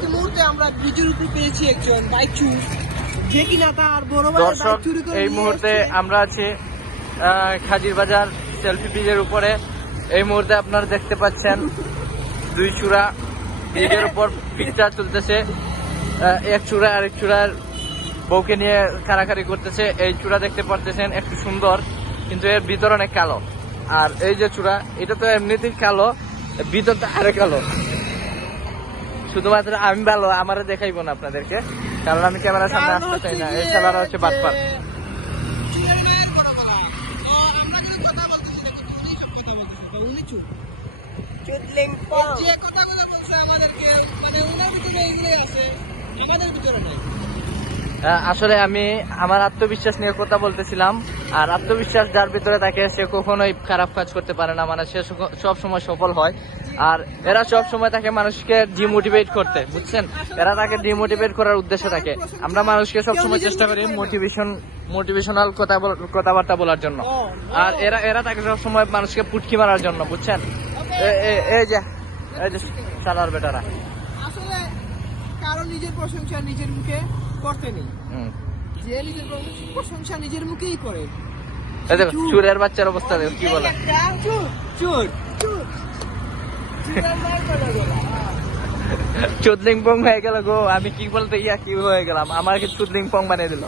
এই মুহূর্তে আমরা ব্রিজের উপর পেয়েছি একজন বাইক চুর, যে কিনা তার বড় ভাইয়ের বাইক দর্শক, চুরি করে এই নিয়ে মুহূর্তে এসেছে। আমরা আছি খাজির বাজার সেলফি ব্রিজের উপরে। এই মুহূর্তে আপনারা দেখতে পাচ্ছেন দুই চূড়া ব্রিজের উপর পিকচার তুলতেছে। এক চূড়া আরেক চূড়ার বউকে নিয়ে কারাকারি করতেছে। এই চূড়া দেখতে পাচ্ছেন একটু সুন্দর, কিন্তু এর ভিতর অনেক কালো। আর এই যে চূড়া, এটা তো এমনিতেই কালো, ভিতরটা আরে কালো। শুধুমাত্র আমি ভালো, আমারে দেখাইবো না আপনাদেরকে, কারণ আমি ক্যামেরার সামনে কারণ আসতে চাই না। হচ্ছে এই খেলাটা হচ্ছে যে বাটপার। চুরের মায়ের বড় গলা। আমরা যে কথা বলতেছি না, কিন্তু উনি সব কথা বলতেছে, বা উনি চুর। যে কথাগুলো বলছে আমাদেরকে, মানে উনার ভিতরে এগুলোই আছে, আমাদের ভিতরে নাই। আসলে আমি আমার আত্মবিশ্বাস নিয়ে কথা বলতেছিলাম। আর আত্মবিশ্বাস যার ভিতরে থাকে সে কখনোই খারাপ কাজ করতে পারে না, মানে সে সব সময় সফল হয়। আর এরা সব সময় থাকে মানুষকে ডিমোটিভেট করতে, বুঝছেন? এরা তাকে ডিমোটিভেট করার উদ্দেশ্যে থাকে। আমরা মানুষকে সব সময় চেষ্টা করি মোটিভেশনাল কথাবার্তা বলার জন্য। আর এরা তাকে সব সময় মানুষকে পুটকি মারার জন্য, বুঝছেন? এই যে শালার বেটারা। আসলে কারো নিজের প্রশংসা নিজের মুখে করতে নেই। যে নিজের প্রশংসা নিজের মুখেই করে। এই দেখো চুরের বাচ্চার অবস্থা দেখো কি বলে। চুর চুর চুর চুরের মায়ের বড় গলা। চুদলিং পং হয়ে গেল গো। আমি কি বলতে কি হয়ে গেলাম, আমাকে চুদলিং পং বানিয়ে দিল।